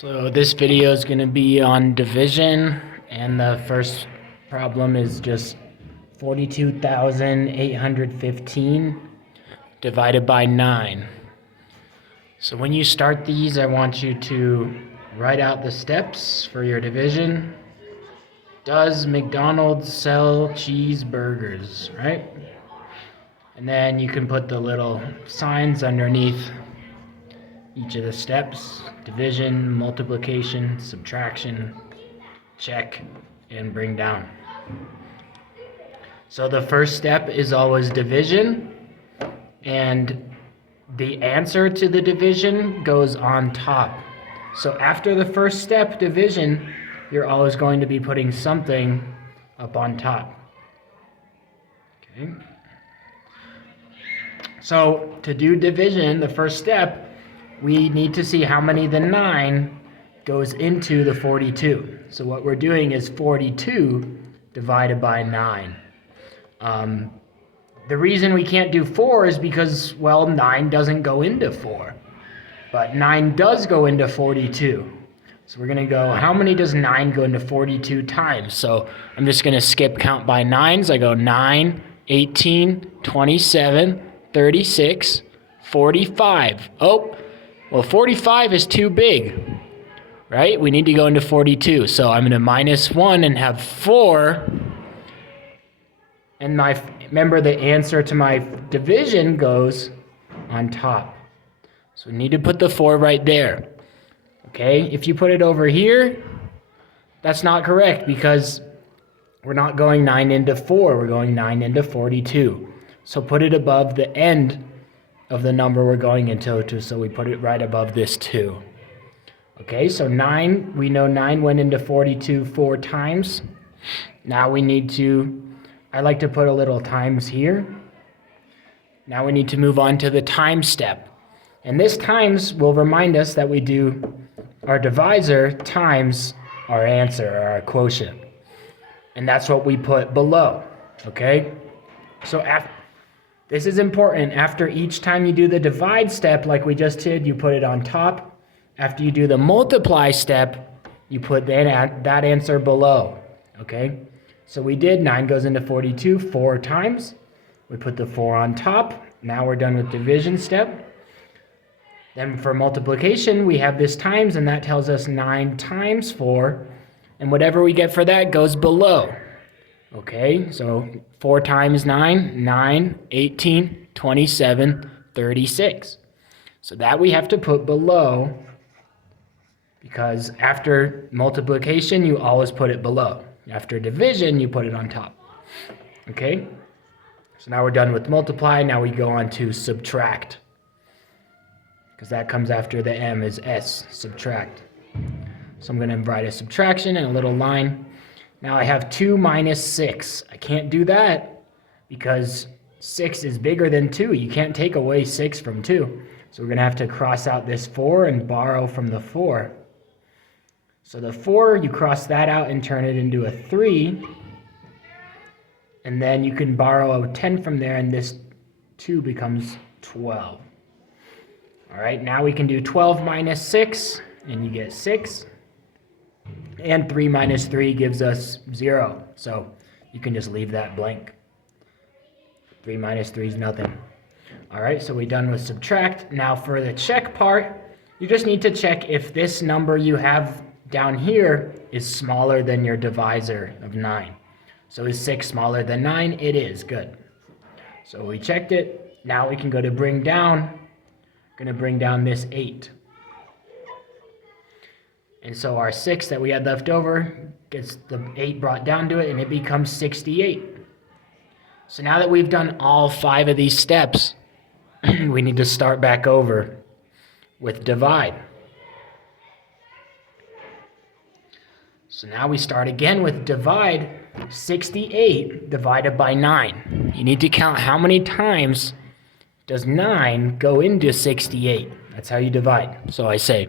So this video is going to be on division, and the first problem is just 42,815 divided by 9. So when you start these, I want you to write out the steps for your division. Does McDonald's sell cheeseburgers, right? And then you can put the little signs underneath each of the steps: division, multiplication, subtraction, check, and bring down. So the first step is always division, and the answer to the division goes on top. So after the first step, division, you're always going to be putting something up on top. Okay. So to do division, the first step, we need to see how many the 9 goes into the 42. So what we're doing is 42 divided by 9. The reason we can't do 4 is because, well, 9 doesn't go into 4. But 9 does go into 42. So we're going to go, how many does 9 go into 42 times? So I'm just going to skip count by 9s. I go 9, 18, 27, 36, 45. Oh, well, 45 is too big, right? We need to go into 42. So I'm going to minus 1 and have 4. And remember, the answer to my division goes on top. So we need to put the 4 right there. Okay, if you put it over here, that's not correct because we're not going 9 into 4. We're going 9 into 42. So put it above the end of the number we're going into, so we put it right above this 2. Okay, so 9, we know 9 went into 42 4 times. Now we need to, I like to put a little times here. Now we need to move on to the time step. And this times will remind us that we do our divisor times our answer, or our quotient. And that's what we put below, okay? So this is important. After each time you do the divide step, like we just did, you put it on top. After you do the multiply step, you put that answer below, okay? So we did 9 goes into 42 4 times. We put the 4 on top. Now we're done with division step. Then for multiplication, we have this times, and that tells us 9 times 4. And whatever we get for that goes below. Okay, so 4 times 9, 9, 18, 27, 36. So that we have to put below, because after multiplication, you always put it below. After division, you put it on top. Okay, so now we're done with multiply. Now we go on to subtract, because that comes after the M is S, subtract. So I'm going to write a subtraction and a little line. Now I have 2 minus 6. I can't do that because 6 is bigger than 2. You can't take away 6 from 2. So we're going to have to cross out this 4 and borrow from the 4. So the 4, you cross that out and turn it into a 3. And then you can borrow a 10 from there, and this 2 becomes 12. All right, now we can do 12 minus 6, and you get 6. And 3 minus 3 gives us 0. So you can just leave that blank. 3 minus 3 is nothing. All right, so we're done with subtract. Now for the check part, you just need to check if this number you have down here is smaller than your divisor of 9. So is 6 smaller than 9? It is. Good. So we checked it. Now we can go to bring down. Going to bring down this 8. And so our 6 that we had left over gets the 8 brought down to it, and it becomes 68. So now that we've done all 5 of these steps, we need to start back over with divide. So now we start again with divide. 68 divided by 9. You need to count how many times does 9 go into 68. That's how you divide. So I say,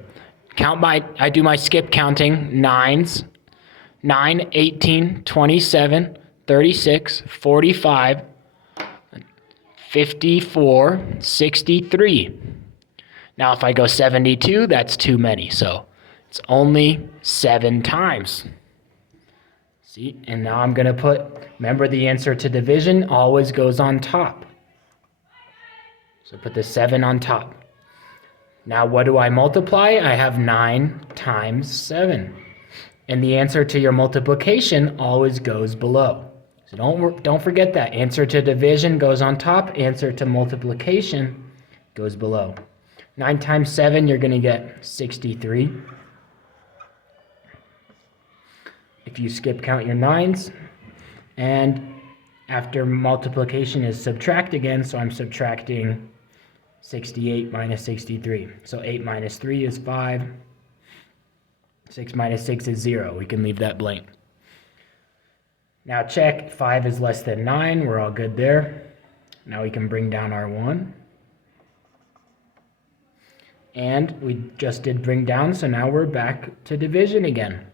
I do my skip counting, 9s, 9, 18, 27, 36, 45, 54, 63. Now if I go 72, that's too many. So It's only 7 times. See, and now I'm going to remember the answer to division always goes on top. So put the 7 on top. Now what do I multiply? I have 9 times 7. And the answer to your multiplication always goes below. So don't forget that. Answer to division goes on top. Answer to multiplication goes below. 9 times 7, you're going to get 63. If you skip count your 9s. And after multiplication is subtract again, so I'm subtracting 68 minus 63. So 8 minus 3 is 5. 6 minus 6 is 0. We can leave that blank. Now check, 5 is less than 9. We're all good there. Now we can bring down our 1. And we just did bring down, so now we're back to division again.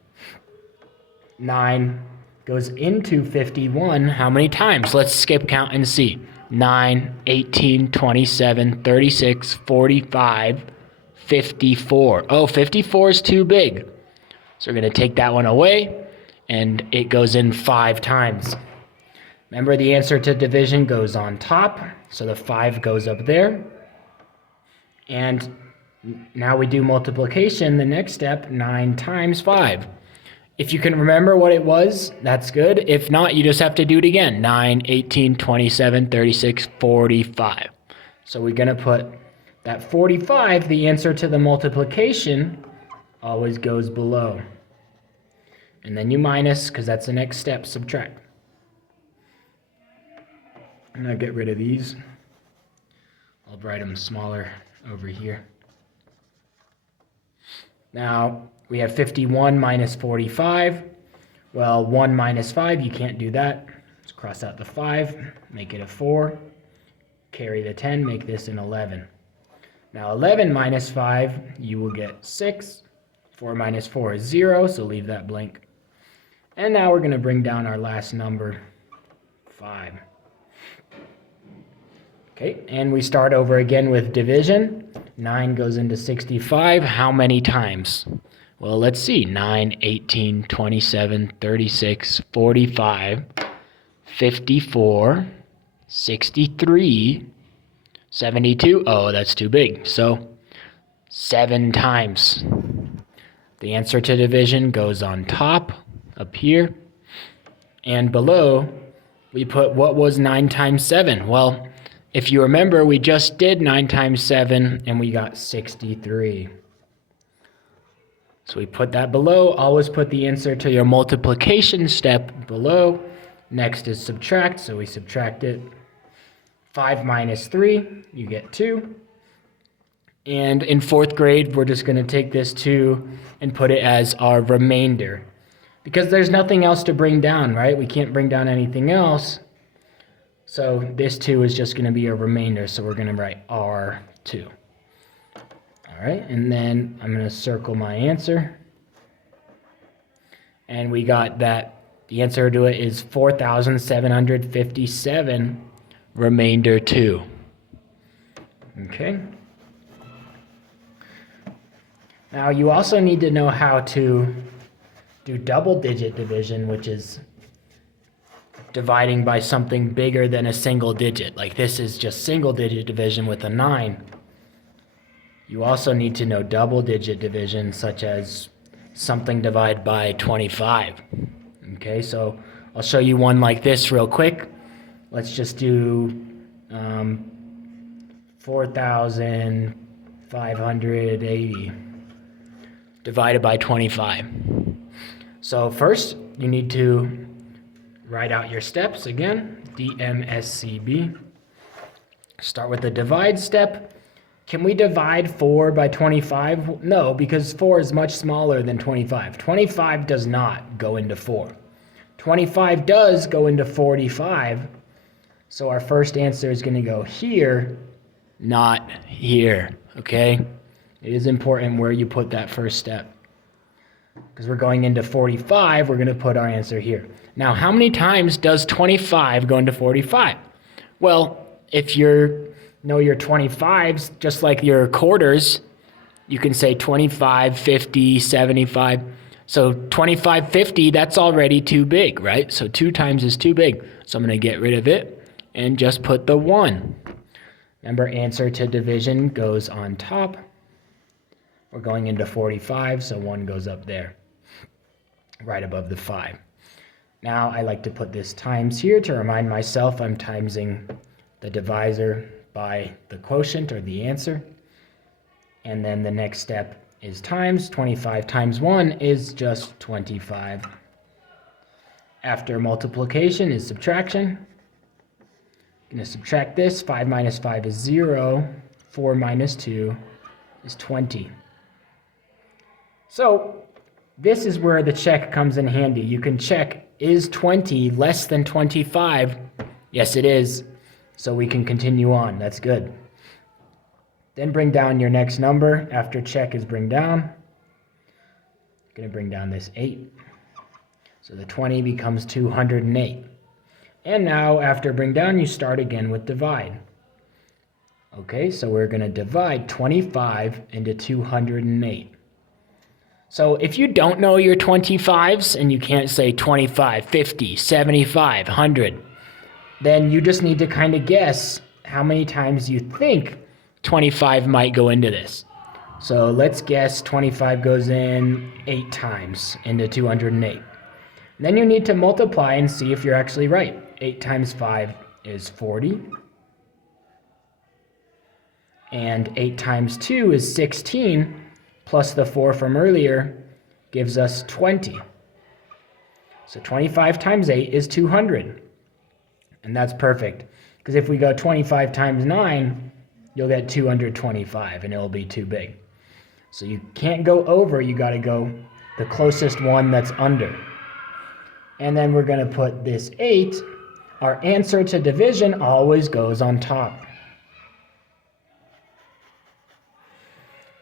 9 goes into 51 how many times? Let's skip count and see. 9, 18, 27, 36, 45, 54. Oh, 54 is too big. So we're going to take that one away, and it goes in 5 times. Remember, the answer to division goes on top, so the 5 goes up there. And now we do multiplication, the next step, 9 times 5. If you can remember what it was, that's good. If not, you just have to do it again. 9, 18, 27, 36, 45. So we're going to put that 45, the answer to the multiplication, always goes below. And then you minus, because that's the next step, subtract. And I'll get rid of these. I'll write them smaller over here. Now, we have 51 minus 45. Well, 1 minus 5, you can't do that. Let's cross out the 5, make it a 4. Carry the 10, make this an 11. Now 11 minus 5, you will get 6. 4 minus 4 is 0, so leave that blank. And now we're going to bring down our last number, 5. Okay, and we start over again with division. 9 goes into 65. How many times? Well, let's see. 9, 18, 27, 36, 45, 54, 63, 72. Oh, that's too big. So 7 times. The answer to division goes on top, up here. And below, we put what was 9 times 7? Well, if you remember, we just did 9 times 7, and we got 63. So we put that below. Always put the answer to your multiplication step below. Next is subtract, so we subtract it. 5 minus 3, you get 2. And in 4th grade, we're just going to take this 2 and put it as our remainder. Because there's nothing else to bring down, right? We can't bring down anything else. So this 2 is just going to be a remainder, so we're going to write R2. All right, and then I'm going to circle my answer. And we got that the answer to it is 4,757, remainder 2. Okay. Now you also need to know how to do double-digit division, which is dividing by something bigger than a single digit. Like this is just single-digit division with a 9. You also need to know double-digit division, such as something divided by 25. Okay, so I'll show you one like this real quick. Let's just do 4,580 divided by 25. So first, you need to write out your steps again, DMSCB. Start with the divide step. Can we divide 4 by 25? No, because 4 is much smaller than 25. 25 does not go into 4. 25 does go into 45. So our first answer is going to go here, not here, okay? It is important where you put that first step. Because we're going into 45, we're going to put our answer here. Now, how many times does 25 go into 45? Well, if you know your 25s, just like your quarters, You can say 25, 50, 75. So 25, 50, that's already too big, right? So 2 times is too big. So I'm going to get rid of it and just put the 1. Remember, answer to division goes on top. We're going into 45, so 1 goes up there, right above the 5. Now I like to put this times here to remind myself I'm timesing the divisor by the quotient or the answer. And then the next step is times. 25 times 1 is just 25. After multiplication is subtraction. I'm going to subtract this. 5 minus 5 is 0. 4 minus 2 is 20. So this is where the check comes in handy. You can check, is 20 less than 25? Yes, it is. So we can continue on. That's good. Then bring down your next number. After check is bring down. I'm going to bring down this 8. So the 20 becomes 208. And now after bring down, you start again with divide. Okay, so we're going to divide 25 into 208. So if you don't know your 25s and you can't say 25, 50, 75, 100, then you just need to kind of guess how many times you think 25 might go into this. So let's guess 25 goes in 8 times into 208. Then you need to multiply and see if you're actually right. 8 times 5 is 40. And 8 times 2 is 16, plus the 4 from earlier gives us 20. So 25 times 8 is 200. And that's perfect, because if we go 25 times 9, you'll get 225, and it'll be too big. So you can't go over, you got to go the closest one that's under. And then we're going to put this 8. Our answer to division always goes on top.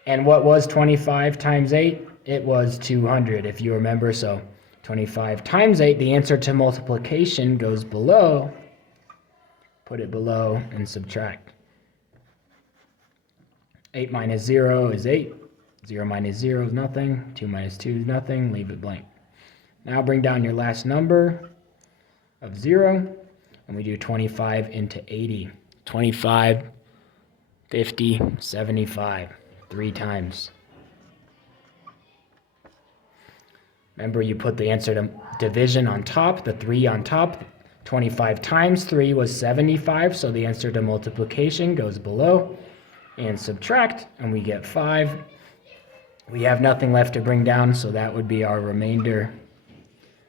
And what was 25 times 8? It was 200, if you remember. So 25 times 8, the answer to multiplication goes below. Put it below and subtract. 8 minus 0 is 8. 0 minus 0 is nothing. 2 minus 2 is nothing. Leave it blank. Now bring down your last number of 0, and we do 25 into 80. 25, 50, 75. 3 times. Remember, you put the answer to division on top, the 3 on top. 25 times 3 was 75, so the answer to multiplication goes below. And subtract, and we get 5. We have nothing left to bring down, so that would be our remainder.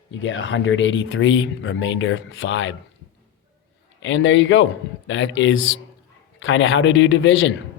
You get 183, remainder 5. And there you go. That is kind of how to do division.